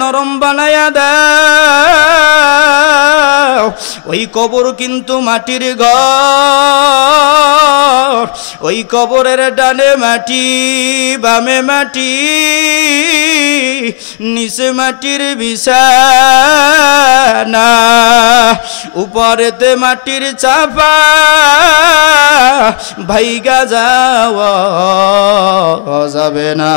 নরম বানায়া দাও। ওই কবর কিন্তু মাটির ঘর, ওই কবরের ডানে মাটি বামে মাটি নিচে মাটির বিছানা, উপরেতে মাটির চাপা ভাইগা যাওয়া যাবে না।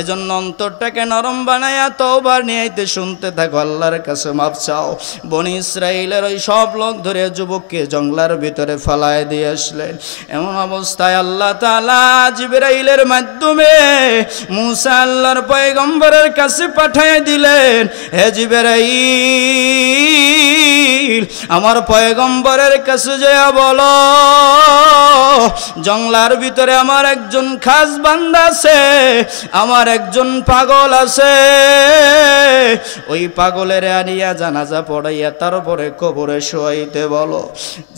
এজন্য অন্তরটাকে নরম বানায়া তওবা নিয়াইতে শুনতে থাকো, আল্লাহর কাছে মাফ চাও। বনি ইসরাইলের ওই সব লোক ধরে যুবককে জঙ্গলার ভিতরে ফালায় দিয়ে আসলেন। এমন অবস্থায় আল্লাহ তাআলা জিবরাইলের মাধ্যমে মুসা আল্লাহর পয়গম্বরের কাছে পাঠিয়ে দিলেন, হে জিবরাইল, আমার পয়গম্বরের কাছে যেয়া বলো জঙ্গলার ভিতরে আমার একজন খাস বান্দা আছে, আমার একজন পাগল আছে, ওই পাগলের আনিয়া জানাজা পড়াইয়া তারপরে কবরে শোয়াইতে বলো।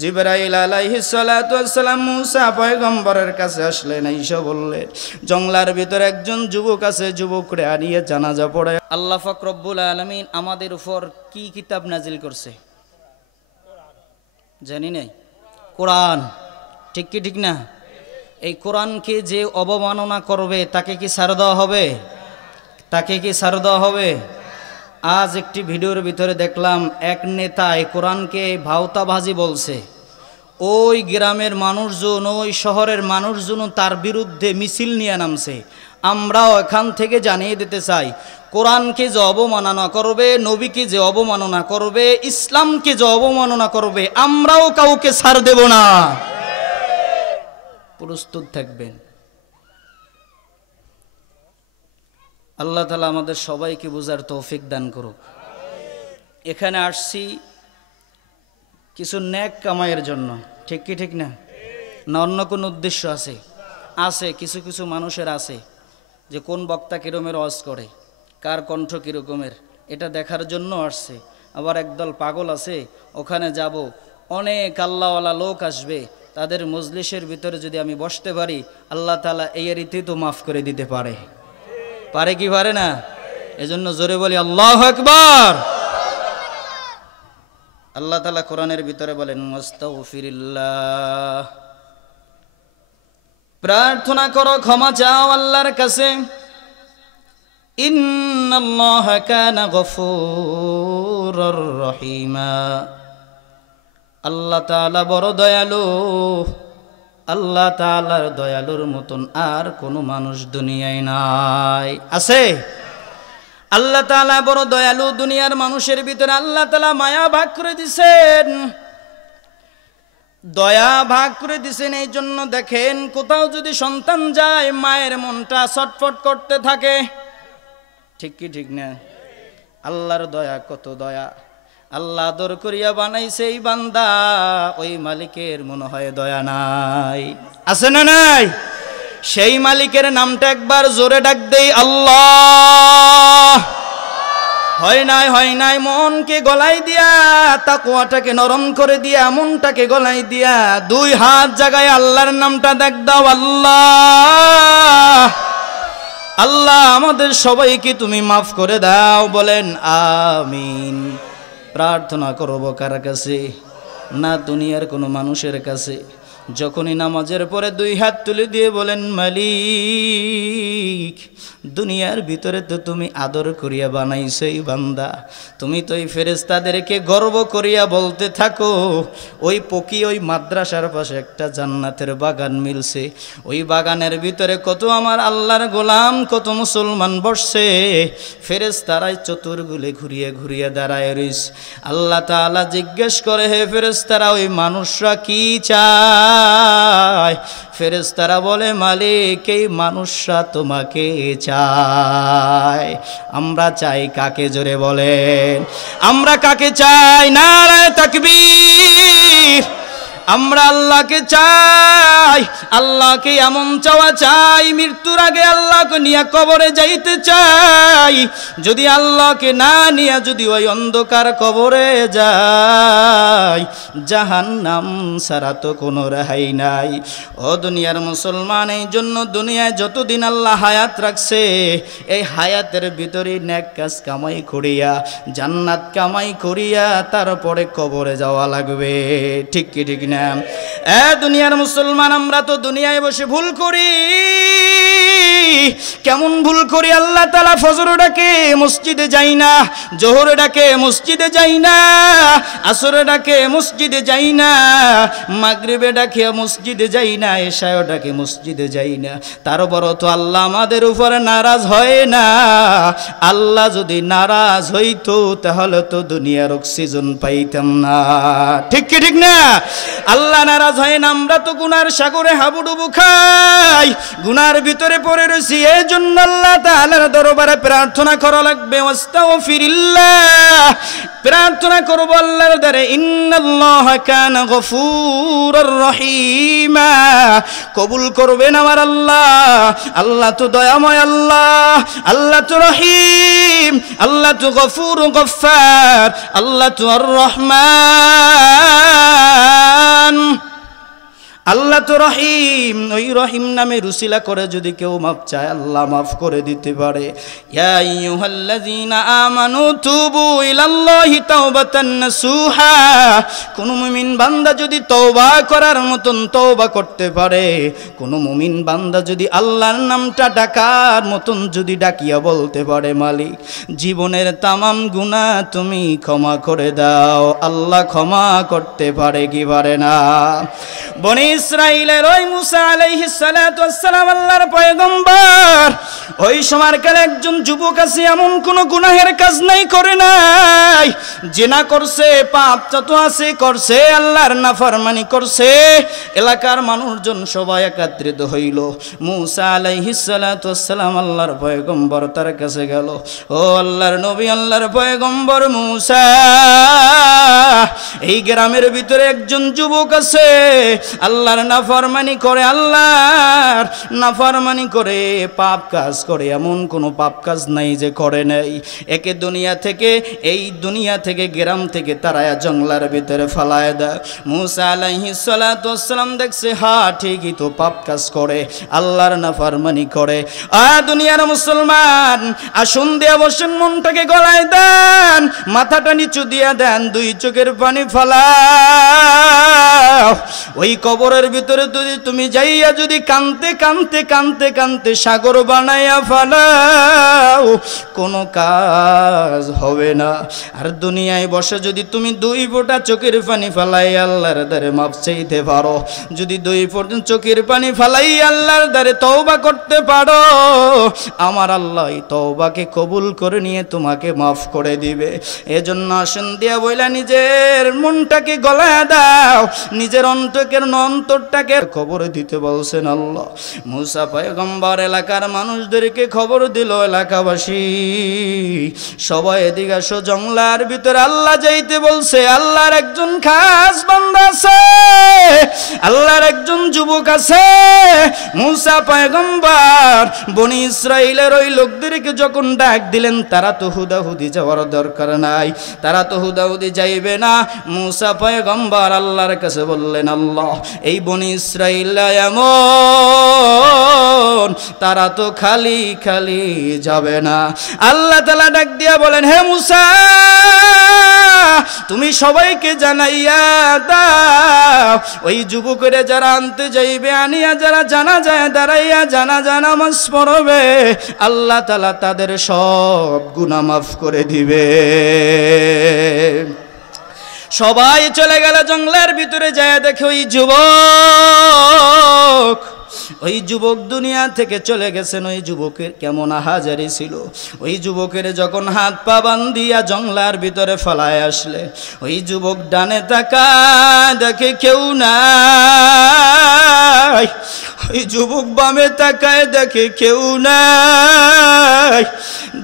জিবরাইল আলাইহিস সালাতু ওয়াস সালাম মুসা পয়গম্বরের কাছে আসলেন, আইসা বললেন জঙ্গলার ভিতরে একজন যুবক আছে, যুবকরে আনিয়ে জানাজা পড়ায়। আল্লাহ পাক রব্বুল আলামিন আমাদের উপর কি কিতাব নাজিল করছে জানি নাই? কোরআন। ঠিক কি ঠিক না? এই কোরআনকে যে অবমাননা করবে তাকে কি ছাড় দেওয়া হবে? তাকে কি ছাড় দেওয়া হবে? আজ একটি ভিডিওর ভিতরে দেখলাম এক নেতা এই কোরআনকে ভাওতাবাজি বলছে। ওই গ্রামের মানুষজন, ওই শহরের মানুষজন তার বিরুদ্ধে মিছিল নিয়ে নামছে। আমরাও এখান থেকে জানিয়ে দিতে চাই, কোরআনকে যে অবমাননা করবে, নবীকে যে অবমাননা করবে, ইসলামকে যে অবমাননা করবে, আমরাও কাউকে ছাড় দেব না। প্রস্তুত থাকবেন। আল্লাহ তাআলা আমাদের সবাইকে বোঝার তৌফিক দান করুক। এখানে আসছি কিছু নেক কামাইয়ের জন্য, ঠিক কি ঠিক না? না অন্য কোন উদ্দেশ্য আছে? আছে, কিছু কিছু মানুষের আছে যে কোন বক্তা কিরকমের ওয়াজ করে, কার কণ্ঠ কিরকমের, এটা দেখার জন্য আসছে। আবার একদল পাগল আছে, ওখানে যাব, অনেক আল্লাহওয়ালা লোক আসবে, তাদের মজলিসের ভিতরে যদি আমি বসতে পারি, আল্লাহ তাআলা এই রীতি তো মাফ করে দিতে পারে। পারে কি পারে না? এজন্য জোরে বলি আল্লাহু আকবার। আল্লাহ তাআলা কোরআনের ভিতরে বলেন মুস্তাগফিরিল্লাহ, প্রার্থনা করো, ক্ষমা চাও আল্লাহর কাছে। ইন্নাল্লাহা কানা গফুরুর রহিমা, আল্লাহ তাআলা বড় দয়ালু। আল্লাহ তাআলার দয়ালুর মতন আর কোনো মানুষ দুনিয়ায় নাই। আছে? আল্লাহ তাআলা বড় দয়ালু। দুনিয়ার মানুষের ভিতরে আল্লাহ তাআলা মায়া ভাগ করে দিছেন, দয়া ভাগ করে দিছেন। এই জন্য দেখেন কোথাও যদি সন্তান যায়, মায়ের মনটা ছটফট করতে থাকে, ঠিক কি ঠিক না? আল্লাহর দয়া, কত দয়া। আল্লাহ আদর করিয়া বানাইছে এই বান্দা, ওই মালিকের মনে হয় দয়া নাই। আছে না নাই? সেই মালিকের নামটা একবার জোরে ডাক দেই, আল্লাহ। হয় নাই, হয় নাই, মনকে গলাই দিয়া, তাকওয়াটাকে নরম করে দিয়া, মনটাকে গলাই দিয়া দুই হাত জাগায় আল্লাহর নামটা ডাক দাও, আল্লাহ। আল্লাহ আমাদের সবাইকে তুমি মাফ করে দাও, বলেন আমিন। প্রার্থনা করব কার কাছে? না দুনিয়ার কোনো মানুষের কাছে। যখনই নামাজের পরে দুই হাত তুলে দিয়ে বলেন, মালিক, দুনিয়ার ভিতরে তো তুমি আদর করিয়া বানাইছো এই বান্দা, তুমি তো এই ফেরেশতাদেরকে গর্ব করিয়া বলতে থাকো, ওই পকি ওই মাদ্রাসার পাশে একটা জান্নাতের বাগান মিলছে, ওই বাগানের ভিতরে কত আমার আল্লাহর গোলাম, কত মুসলমান বসছে, ফেরেশতারাই চতুর্গুলে ঘুরিয়ে ঘুরিয়ে দাঁড়ায় রইছে। আল্লাহ তাআলা জিজ্ঞেস করে, হে ফেরেশতারা, ওই মানুষরা কি চায়? ফেরেশতারা বলে, মালিক, এই মানুষরা তোমাকে চায়। আমরা চাই কাকে? জোরে বলেন, আমরা কাকে চাই? নারায়ে তাকবীর। আমরা আল্লাহকে চাই, আল্লাহকে এমন চাওয়া চাই, মৃত্যুর আগে আল্লাহকে নিয়ে কবরে যাইতে চাই। যদি আল্লাহকে না নিয়ে যদি ওই অন্ধকার কবরে যাই, জাহান্নাম ছাড়া তো কোনো রেহাই নাই। ও দুনিয়ার মুসলমান, এই জন্য দুনিয়ায় যতদিন আল্লাহ হায়াত রাখছে, এই হায়াতের ভিতরে নেক কাজ কামাই করিয়া, জান্নাত কামাই করিয়া তারপরে কবরে যাওয়া লাগবে। ঠিক কি ঠিক না? দুনিয়ার মুসলমান, আমরা তো দুনিয়ায় বসে ভুল করি। কেমন ভুল করি? আল্লাহ তাআলা ফজর ডাকে মসজিদে যাই না, জোহর ডাকে মসজিদে যাই না, আসর ডাকে মসজিদে যাই না, মাগরিবে ডাকে মসজিদে যাই না, এশায় ডাকে মসজিদে যাই না। তারপর তো আল্লাহ আমাদের উপরে নারাজ হয় না। আল্লাহ যদি নারাজ হইতো তাহলে তো দুনিয়ার অক্সিজেন পাইতাম না। ঠিক কি ঠিক না? আল্লাহ নারাজ হয় না, আমরা তো গুনার সাগরে হাবুডুবু খাই, গুনার ভিতরে পড়ে রয়েছি। এই জন্য আল্লাহ তাআলার দরবারে প্রার্থনা করা লাগবে। আস্তাগফিরুল্লাহ, প্রার্থনা করব আল্লাহর দরবারে। ইন্নাল্লাহা কানা গফুরুর রহিমা, কবুল করবেন আমার আল্লাহ। আল্লাহ তো দয়াময় আল্লাহ, আল্লাহ তো রহিম, আল্লাহ তো গফুর গফফার, আল্লাহ তো আর রহমান, আল্লাহ তো রহিম। ওই রহিম নামে রুসিলা করে যদি কেউ মাফ চায়, আল্লাহ মাফ করে দিতে পারে। ইয়া আইয়ুহাল্লাযীনা আমানু তুবু ইলাল্লাহি তাওবাতান নাসুহা, কোন মুমিন বান্দা যদি তওবা করার মতন তওবা করতে পারে, কোন মুমিন বান্দা যদি আল্লাহর নামটা ডাকার মতন যদি ডাকিয়া বলতে পারে, মালিক জীবনের তামাম গুনাহ তুমি ক্ষমা করে দাও, আল্লাহ ক্ষমা করতে পারে কি পারে না? বনি ইসরাইলের ওই মুসা আলাইহিস সালাতু ওয়াস সালাম আল্লাহর পয়গম্বর, ওই সময়কার একজন যুবক আছে, এমন কোন গুনাহের কাজ নাই করে নাই, জিনা করছে, পাপ যত আছে করছে, আল্লাহর নাফরমানি করছে। এলাকার মানুষজন সবাই একত্রিত হইল। মুসা আলাইহিস সালাতু ওয়াস সালাম আল্লাহর পয়গম্বর তার কাছে গেল। ও আল্লাহর নবী, আল্লাহর পয়গম্বর মুসা, এই গ্রামের ভিতরে একজন যুবক আছে, আল্লাহর নাফরমানি করে, আল্লাহর নাফরমানি করে, পাপ কাজ করে, এমন কোনো পাপ কাজ নাই যে করে নাই। একে দুনিয়া থেকে, এই দুনিয়া থেকে, গ্রাম থেকে তারায়া জঙ্গলার ভিতরে ফালায় দেয়। মুসা আলাইহিস সালাতু ওয়াস সালাম দেখছে, হ্যাঁ ঠিকই তো, পাপ কাজ করে, আল্লাহর নাফরমানি করে। দুনিয়ার মুসলমান, আসুন দিয়া বসেন, মনটাকে গলায় দেন, মাথাটা নিচু দিয়া দেন, দুই চোখের পানি ফালাও। ওই কবরের ভিতরে যদি তুমি যাইয়া যদি কানতে কানতে কানতে কানতে সাগর বানাইয়া ফালাও, কোনো কাজ হবে না। আর দুনিয়ায় বসে যদি তুমি দুই ফোঁটা চোখের পানি ফালাই আল্লাহর দ্বারে মাফ চাইতে পারো, যদি দুই ফোঁটা চোখের পানি ফালাই আল্লাহর দ্বারে তওবা করতে পারো, আমার আল্লাহ এই তওবাকে কবুল করে নিয়ে তোমাকে মাফ করে দিবে। এজন্য আসুন দিয়া বইলা নিজের মনটাকে গলায় দাও, নিজের অন্তরটাকে খবর দিতে বলছেন আল্লাহ। মুসা পয়গম্বর এলাকার মানুষদেরকে খবর দিল, এলাকাবাসী সবাই এদিকে আসো, জঙ্গলার ভিতরে আল্লাহ যাইতে বলছে। আল্লাহর একজন খাস বান্দা আছে, আল্লাহর একজন যুবক আছে। মুসা পয়গম্বর বনি ইসরাইলের ওই লোকদেরকে যখন ডাক দিলেন, তারা তো হুদাহুদি যাওয়ার দরকার নাই, তারা তো হুদাহুদি যাইবে না। মুসা পয়গম্বর আল্লাহর কাছে বললেন, আল্লাহ এই বনি ইসরাইল এমন, তারা তো খালি খালি যাবে না। আল্লাহ তাআলা ডাক দিয়া বলেন, হে মুসা, তুমি সবাইকে জানাইয়া দাও, ওই যুবকেরা যারা আনতে যাইবে, আনিয়া যারা জানাজায় দাঁড়াইয়া জানাজা নামাজ পড়বে, আল্লাহ তাআলা তাদের সব গুনাহ মাফ করে দিবে। সবাই চলে গেল জঙ্গলের ভিতরে, যায় দেখে ওই যুবক দুনিয়া থেকে চলে গেছেন। ওই যুবকের কেমন আহাজারি ছিল। ওই যুবকের যখন হাত পা বান্ধিয়া জঙ্গলার ভিতরে ফলায় আসলে, ওই যুবক ডানে তাকায়, দেখে কেউ নাই। ওই যুবক বামে তাকায়, দেখে কেউ নাই।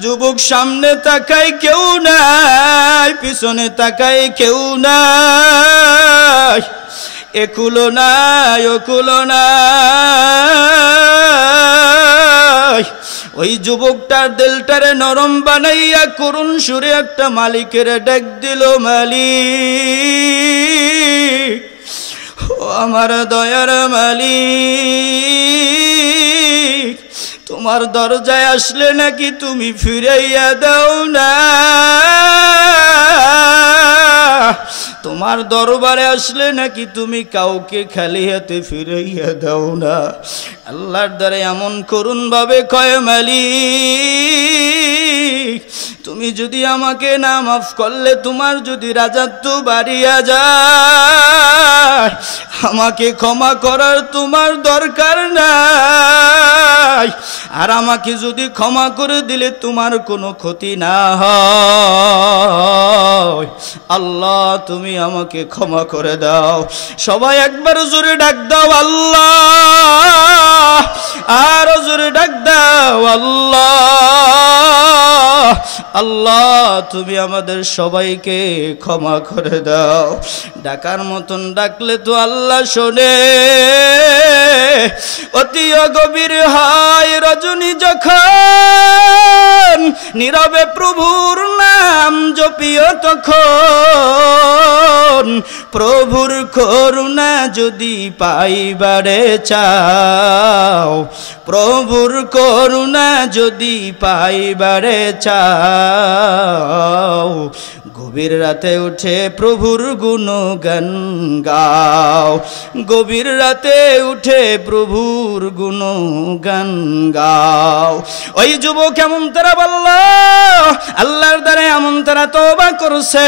যুবক সামনে তাকায়, কেউ নাই। পিছনে তাকায়, কেউ নাই। একুলো নাই ওকুলো নাই। ওই যুবকটার দিলটারে নরম বানাইয়া করুণ সুরে একটা মালিকের ডাক দিল, মালিক, ও আমার দয়ার মালিক, তোমার দরজায় আসলে নাকি তুমি ফিরাইয়া দাও না, তোমার দরবারে আসলে নাকি তুমি কাউকে খালি হাতে ফিরাইয়া দাও না। আল্লাহর দ্বারে এমন করুণ ভাবে কয়, মালিক, তুমি যদি আমাকে না মাফ করলে, তোমার যদি রাজত্ব বাড়িয়া যায়, আমাকে ক্ষমা করার তোমার দরকার নাই, আর আমাকে যদি ক্ষমা করে দিলে তোমার কোনো ক্ষতি না হয়, আল্লাহ তুমি আমাকে ক্ষমা করে দাও। সবাই একবার জোরে ডাক দাও আল্লাহ, আর জোরে ডাক দাও আল্লাহ। আল্লাহ তুমি আমাদের সবাইকে ক্ষমা করে দাও। ডাকার মতন ডাকলে তো আল্লাহ শোনে। অতি গভীর হয় রজনী যখন, নীরবে প্রভুর নাম জপিও তখন, প্রভুর করুণা যদি পাইবারে চাও, প্রভুর করুণা যদি পাইবারে চাও, গভীর রাতে উঠে প্রভুর গুণগান গাও, গভীর রাতে উঠে প্রভুর গুণগান গাও। ওই যুবক এমন তারা বলল, আল্লাহর দ্বারা এমন তারা তওবা করছে,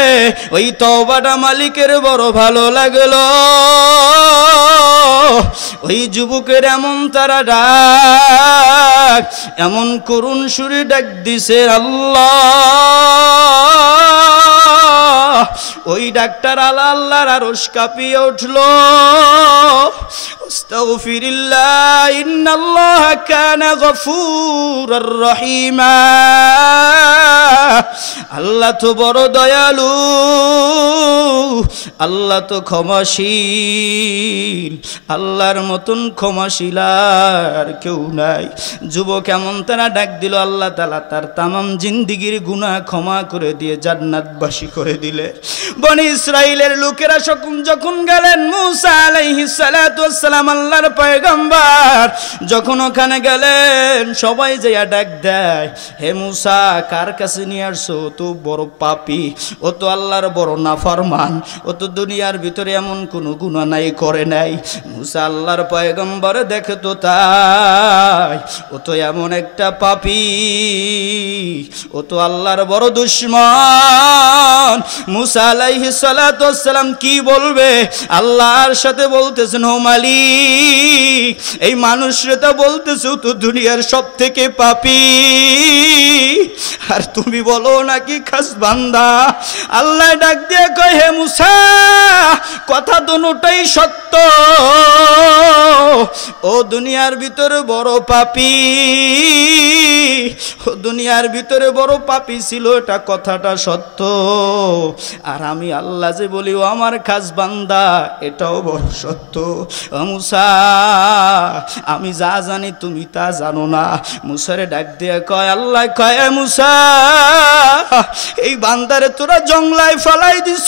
ওই তওবাটা মালিকের বড় ভালো লাগলো। ওই যুবকের এমন তারা ডাক, এমন করুণ সুরে ডাক দিছে আল্লাহ। ওই ডাক্তার আল্লাহর আরশ কাঁপিয়ে উঠল। আস্তাগফিরুল্লাহ ইন্নাল্লাহা কানা গফুরার রহিমা। আল্লাহ তো বড় দয়ালু, আল্লাহ তো ক্ষমাশীল, আল্লাহর মতন ক্ষমাশীল আর কেউ নাই। যুবক এমন তারা ডাক দিল, আল্লাহ তাআলা তার তামাম জিন্দেগির গুনাহ ক্ষমা করে দিয়ে জান্নাতবাসী করে দিলে। বনি ইসরাইলের লোকেরা যখন গেলেন, মুসা আলাইহিস সালাতু ওয়াস সালাম আল্লাহর পয়গম্বর যখন ওখানে গেলেন, সবাই যাইয়া ডাক দেয়, হে মুসা, কার কাছে নিয়ে আসছো? ও তো বড় পাপী, ও তো আল্লাহর বড় নাফরমান, ও তো দুনিয়ার ভিতরে এমন কোনো গুনাহ নাই করে নাই। মুসা আল্লাহর পয়গম্বর দেখে তো তাই, ও তো এমন একটা পাপী, ও তো আল্লাহর বড় দুশমন। মুসা আলাইহিস সালাতু ওয়াস সালাম কি বলবে? আল্লাহর সাথে বলতেছেন, ও মালিক, এই মানুষরা তো বলতেছে তো দুনিয়ার সব থেকে পাপী, আর তুমি বলো নাকি খাস বান্দা। আল্লাহ ডাক দিয়ে কয়, হে মুসা, কথা দুটোই সত্য, ও দুনিয়ার ভিতরে বড় পাপী, ও দুনিয়ার ভিতরে বড় পাপী ছিল, এটা কথাটা সত্য, আর আমি আল্লাহ যে বলি ও আমার খাস বান্দা, এটাও বড় সত্য। মুসা, আমি যা জানি তুমি তা জানো না। মুসারে ডাক দিয়ে কয়, আল্লাহ কয়, মুসা, এই বান্দারে তোরা জংলায় ফালাই দিছ,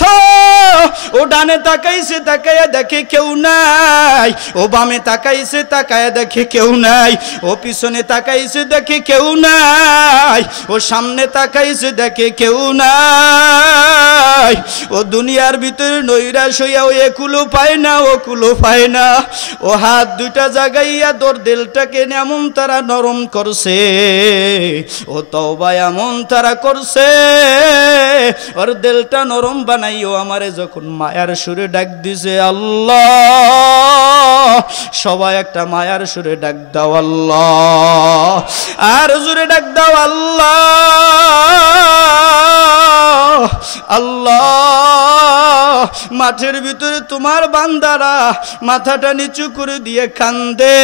ও ডানে তাকাইছে, তাকায়া দেখে কেউ নাই, ও বামে তাকাইছে, তাকায়া দেখে কেউ নাই, ও পিছনে তাকাইছে, দেখে কেউ নাই, ও সামনে তাকাইছে, দেখে কেউ নাই, ও দুনিয়ার ভিতরে নৈরাশ হইয়া ও একুলো পায় না, ও কুলো পায় না, ও হাত দুইটা জাগাইয়া তোর দিলটাকে এমন তারা নরম করছে, ও তওবা এমন তারা করছে, ওর দিলটা নরম বানাইও আমারে যখন মায়ার সুরে ডাক দিছে আল্লাহ। সবাই একটা মায়ার সুরে ডাক দাও আল্লাহ, আর জোরে ডাক দাও আল্লাহ, আল্লাহ। মাঠের ভিতরে তোমার বান্দারা মাথাটা নিচু করে দিয়ে কান্দে,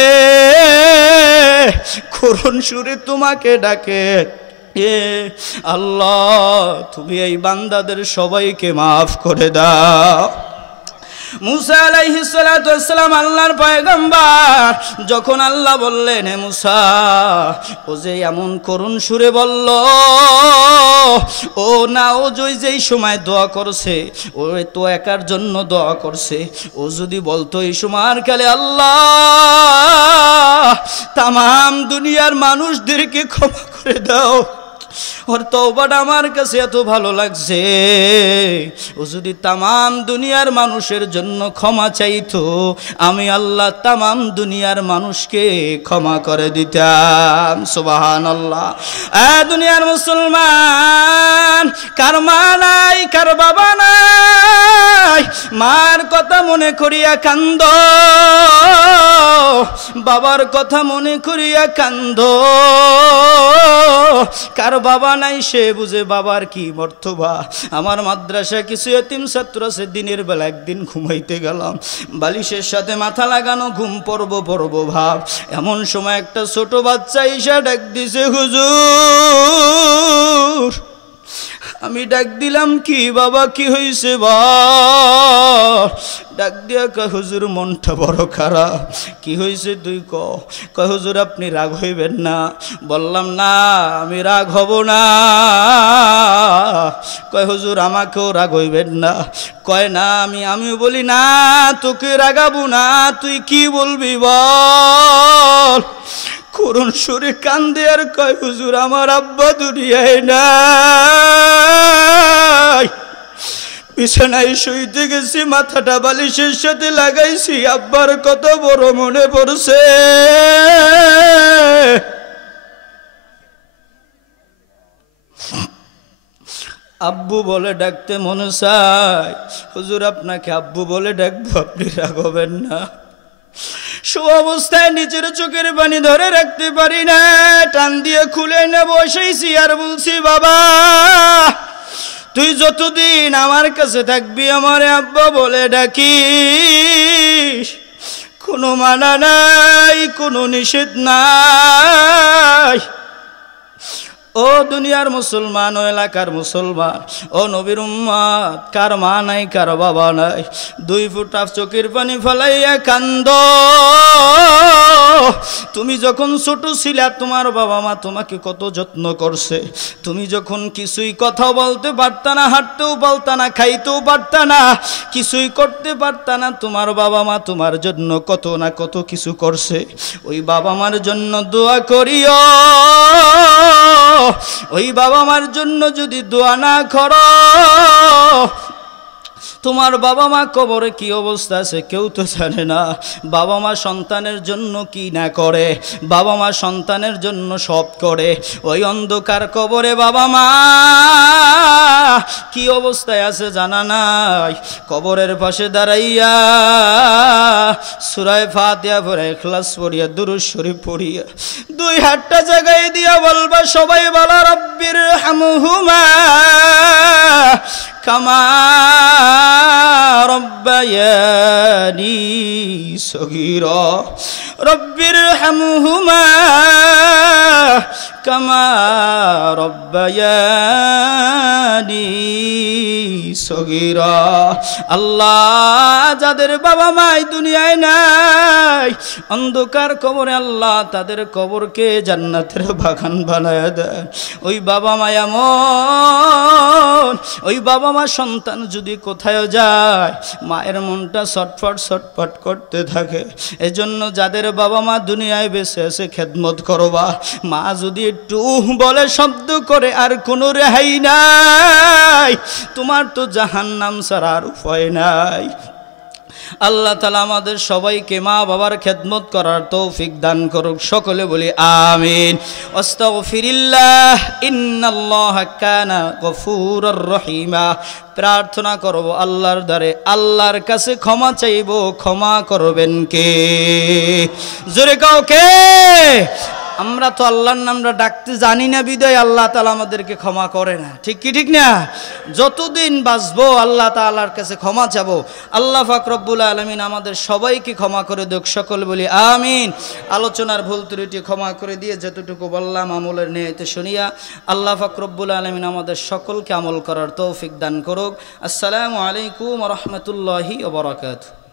করুণ সুরে তোমাকে ডাকে, এ আল্লাহ, তুমি এই বান্দাদের সবাইকে মাফ করে দাও। মুসা আলাইহিস সালাতু ওয়াস সালাম আল্লাহর পয়গম্বর, যখন আল্লাহ বললেন হে মুসা, ও যে এমন করুণ সুরে বলল, ও না, ও যেই সময় দোয়া করছে, ও তো একার জন্য দোয়া করছে, ও যদি বলতো এই সময় কালে আল্লাহ তামাম দুনিয়ার মানুষদেরকে ক্ষমা করে দাও, ওর তওবাটা আমার কাছে এত ভালো লাগছে, ও যদি তামাম দুনিয়ার মানুষের জন্য ক্ষমা চাইতো, আমি আল্লাহ তামাম দুনিয়ার মানুষকে ক্ষমা করে দিতাম। সুবহানাল্লাহ। দুনিয়ার মুসলমান, কার মা নাই, কার বাবা নাই, মার কথা মনে করিয়া কান্দ, বাবার কথা মনে করিয়া কান্দ। কার বাবা নাই সে বুঝে বাবার কি মর্তবা। আমার মাদ্রাসায় কিছু এতিম ছাত্র আছে, দিনের বেলা একদিন ঘুমাইতে গেলাম, বালিশের সাথে মাথা লাগানো, ঘুম পড়ব ভাব, এমন সময় একটা ছোট বাচ্চা এসে ডাক দিছে, হুজুর। আমি ডাক দিলাম, কি বাবা কি হয়েছে বল? ডাক দিয়া কয়, হুজুর মনটা বড় খারাপ। কি হয়েছে তুই কয়, হুজুর আপনি রাগ হইবেন না। বললাম না, আমি রাগ হব না। কয় হুজুর আমাকেও রাগ হইবেন না। কয় না, আমিও বলি না, তোকে রাগাবো না, তুই কি বলবি বল। করুণ সুরে কান্দে আর কয়, হুজুর আমার আব্বা দুনিয়ায় নাই, বিছানায় শুইতে গেছি, মাথাটা বালিশের সাথে লাগাইছি, আব্বার কত বড় মনে পড়ছে। আব্বু বলে ডাকতে মনে চায়, হুজুর আপনাকে আব্বু বলে ডাকবো, আপনি রাগ হবেন না। অবস্থায় নিজের চোখের পানি ধরে রাখতে পারি না, টান দিয়ে খুলে এনে বসেছি আর বলছি, বাবা তুই যতদিন আমার কাছে থাকবি আমারে আব্বা বলে ডাকিস, কোনো মানা নাই, কোনো নিষেধ নাই। ও দুনিয়ার মুসলমান, ও এলাকার মুসলমান, ও নবীর উম্মত, কার মা নাই, কার বাবা নাই, দুই ফোঁটা চোখের পানি ফেলাইয়া কান্দ। তুমি যখন ছোট ছিলা তোমার বাবা মা তোমাকে কত যত্ন করছে। তুমি যখন কিছুই কথা বলতে পারতা না, হাঁটতেও পারতা না, খাইতেও পারতা না, কিছুই করতে পারতা না, তোমার বাবা মা তোমার জন্য কত না কত কিছু করছে। ওই বাবা মার জন্য দোয়া করিও। ওই বাবা মার জন্য যদি দোয়া না করো, তোমার বাবা মা কবরে কি অবস্থা আছে কেউ তো জানে না। বাবা মা সন্তানের জন্য কি না করে, বাবা মা সন্তানের জন্য সব করে। ওই অন্ধকার কবরে বাবা মা কি অবস্থায় আছে জানা নাই। কবরের পাশে দাঁড়াইয়া সূরা ফাতিহা পড়ে, ইখলাস পড়িয়া, দুরূদ শরীফ পড়িয়া, দুই হাতটা জায়গায় দিয়া বলবা, সবাই বলা, রব্বির হামহুমা কামা রব্বায়ানি সগীরা, রব্বির হামহুমা কামা রব্বায়ানি সগীরা। আল্লাহ যাদের বাবা মাই দুনিয়ায় নাই, অন্ধকার কবরে, আল্লাহ তাদের কবরকে জান্নাতের বাগান বানায় দেন। ওই বাবা মা এমন, ওই বাবা মা সন্তান যদি কোথায় যায়, মায়ের মনটা ছটফট ছটফট করতে থাকে। এজন্য যাদের বাবা মা দুনিয়ায় বেঁচে আছে খেদমত করবা। মা যদি একটু বলে শব্দ করে আর কোনো রেহাই নাই, তোমার তো জাহান্নাম ছাড়া আর উপায় নাই। আল্লাহ তাআলা আমাদের সবাইকে মা বাবার খেদমত করার তৌফিক দান করুক। সকলে বলি আমিন। আস্তাগফিরুল্লাহ, ইন্নাল্লাহা কানা গফুরুর রহিমা। প্রার্থনা করব আল্লাহর দ্বারে, আল্লাহর কাছে ক্ষমা চাইব, ক্ষমা করবেন কে? জোরে কাও কে? আমরা তো আল্লাহর নামটা ডাকতে জানি না বিদায় আল্লাহ তাআলা আমাদেরকে ক্ষমা করে না, ঠিক কি ঠিক না? যতদিন বাঁচবো আল্লাহ তাআলার কাছে ক্ষমা চাবো। আল্লাহ পাক রব্বুল আলামিন আমাদের সবাইকে ক্ষমা করে দেখ, সকল বলি আমিন। আলোচনার ভুল ত্রুটি ক্ষমা করে দিয়ে যতটুকু বললাম আমলের নিয়তে শুনিয়া আল্লাহ পাক রব্বুল আলামিন আমাদের সকলকে আমল করার তৌফিক দান করুক। আসসালামু আলাইকুম ওয়া রাহমাতুল্লাহি ওয়া বারাকাতুহু।